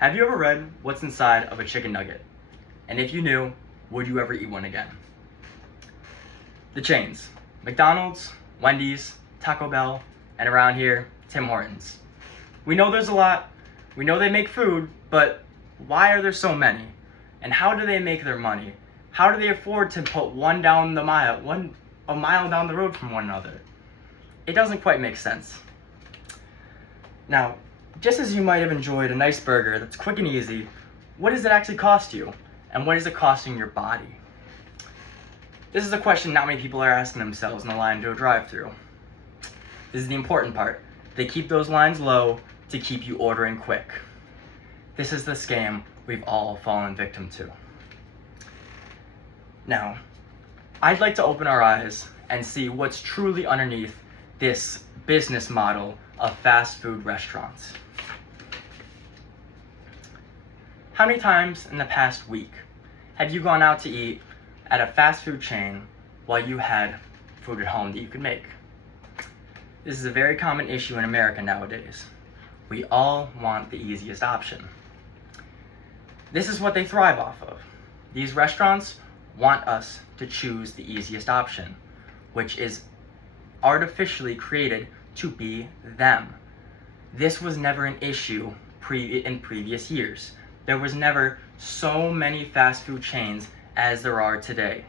Have you ever read what's inside of a chicken nugget? And if you knew, would you ever eat one again? The chains: McDonald's, Wendy's, Taco Bell, and around here, Tim Hortons. We know there's a lot, we know they make food, but why are there so many? And how do they make their money? How do they afford to put one a mile down the road from one another? It doesn't quite make sense. Now, just as you might have enjoyed a nice burger that's quick and easy, what does it actually cost you? And what is it costing your body? This is a question not many people are asking themselves in the line to a drive-thru. This is the important part. They keep those lines low to keep you ordering quick. This is the scam we've all fallen victim to. Now, I'd like to open our eyes and see what's truly underneath this business model of fast food restaurants. How many times in the past week have you gone out to eat at a fast food chain while you had food at home that you could make? This is a very common issue in America nowadays. We all want the easiest option. This is what they thrive off of. These restaurants want us to choose the easiest option, which is artificially created to be them. This was never an issue in previous years. There was never so many fast food chains as there are today.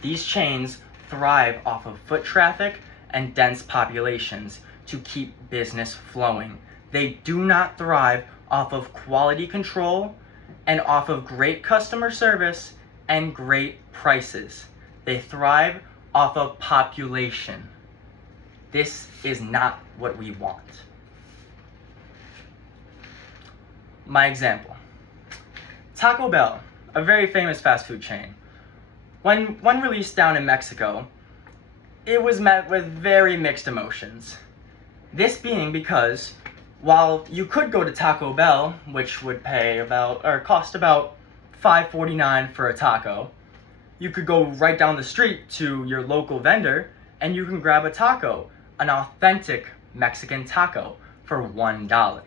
These chains thrive off of foot traffic and dense populations to keep business flowing. They do not thrive off of quality control and off of great customer service and great prices. They thrive off of population. This is not what we want. My example: Taco Bell, a very famous fast food chain. When released down in Mexico, it was met with very mixed emotions. This being because while you could go to Taco Bell, which would cost about $5.49 for a taco, you could go right down the street to your local vendor and you can grab a taco, an authentic Mexican taco, for $1.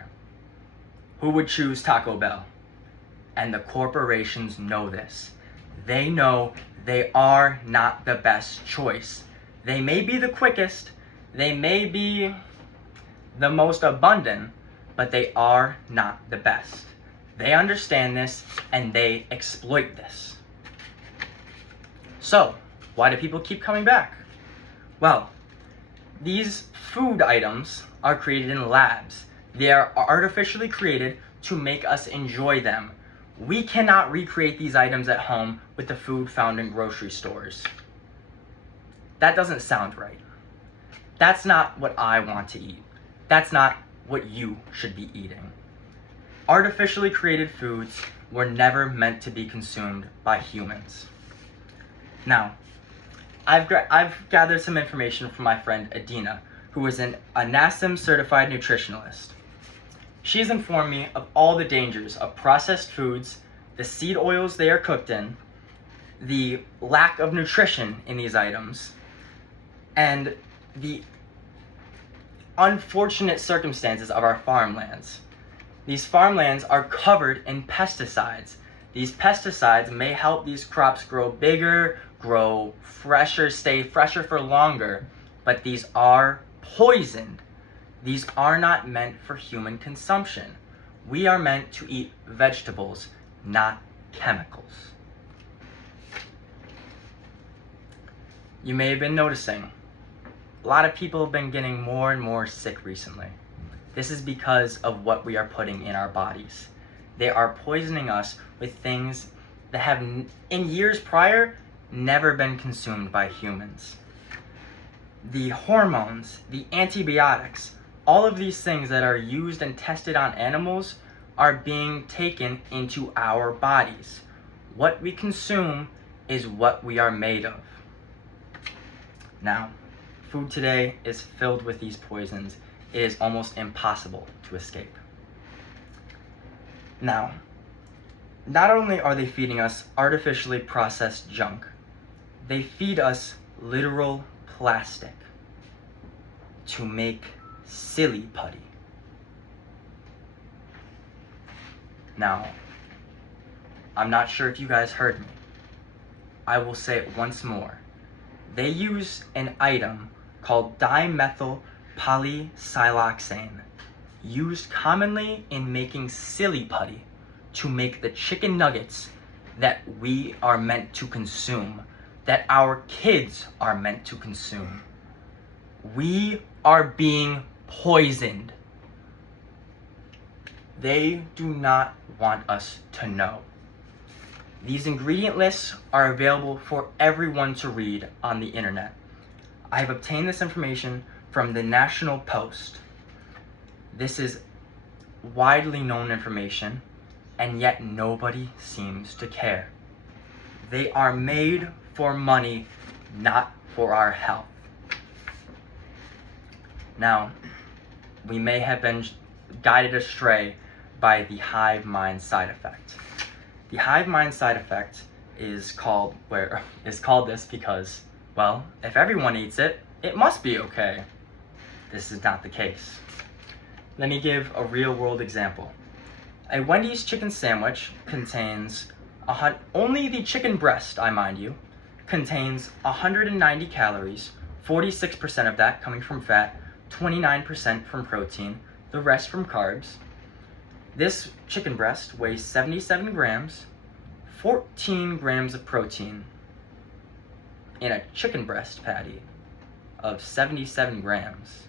Who would choose Taco Bell? And the corporations know this. They know they are not the best choice. They may be the quickest, they may be the most abundant, but they are not the best. They understand this and they exploit this. So, why do people keep coming back? Well, these food items are created in labs. They are artificially created to make us enjoy them. We cannot recreate these items at home with the food found in grocery stores. That doesn't sound right. That's not what I want to eat. That's not what you should be eating. Artificially created foods were never meant to be consumed by humans. Now, I've gathered some information from my friend Adina, who is a NASM certified nutritionalist. She's informed me of all the dangers of processed foods, the seed oils they are cooked in, the lack of nutrition in these items, and the unfortunate circumstances of our farmlands. These farmlands are covered in pesticides. These pesticides may help these crops grow bigger, grow fresher, stay fresher for longer, but these are poisoned. These are not meant for human consumption. We are meant to eat vegetables, not chemicals. You may have been noticing, a lot of people have been getting more and more sick recently. This is because of what we are putting in our bodies. They are poisoning us with things that have, in years prior, never been consumed by humans. The hormones, the antibiotics, all of these things that are used and tested on animals are being taken into our bodies. What we consume is what we are made of. Now, food today is filled with these poisons. It is almost impossible to escape. Now, not only are they feeding us artificially processed junk, they feed us literal plastic to make silly putty. Now, I'm not sure if you guys heard me. I will say it once more. They use an item called dimethyl polysiloxane, used commonly in making silly putty to make the chicken nuggets that we are meant to consume, that our kids are meant to consume. We are being poisoned. They do not want us to know. These ingredient lists are available for everyone to read on the internet. I have obtained this information from the National Post. This is widely known information, and yet nobody seems to care. They are made for money, not for our health. Now, we may have been guided astray by the hive mind side effect. The hive mind side effect is called this because, well, if everyone eats it, it must be okay. This is not the case. Let me give a real world example. A Wendy's chicken sandwich contains only the chicken breast, I mind you, contains 190 calories, 46% of that coming from fat, 29% from protein, the rest from carbs. This chicken breast weighs 77 grams, 14 grams of protein in a chicken breast patty of 77 grams.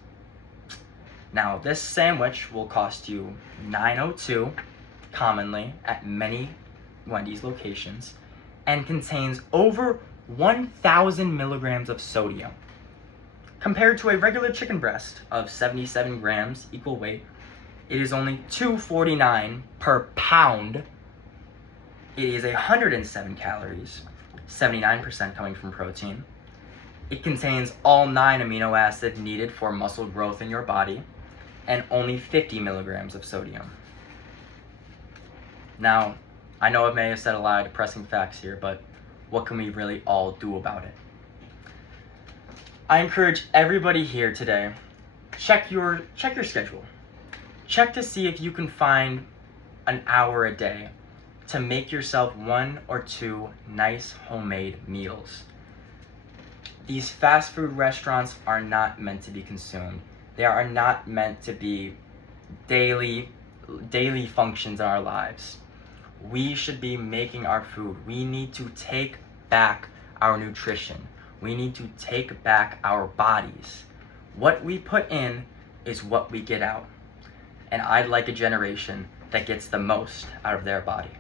Now, this sandwich will cost you $9.02 commonly at many Wendy's locations and contains over 1,000 milligrams of sodium. Compared to a regular chicken breast of 77 grams equal weight, it is only $2.49 per pound. It is 107 calories, 79% coming from protein. It contains all 9 amino acids needed for muscle growth in your body, and only 50 milligrams of sodium. Now, I know I may have said a lot of depressing facts here, but what can we really all do about it? I encourage everybody here today, check your schedule. Check to see if you can find an hour a day to make yourself 1 or 2 nice homemade meals. These fast food restaurants are not meant to be consumed. They are not meant to be daily functions in our lives. We should be making our food. We need to take back our nutrition. We need to take back our bodies. What we put in is what we get out. And I'd like a generation that gets the most out of their body.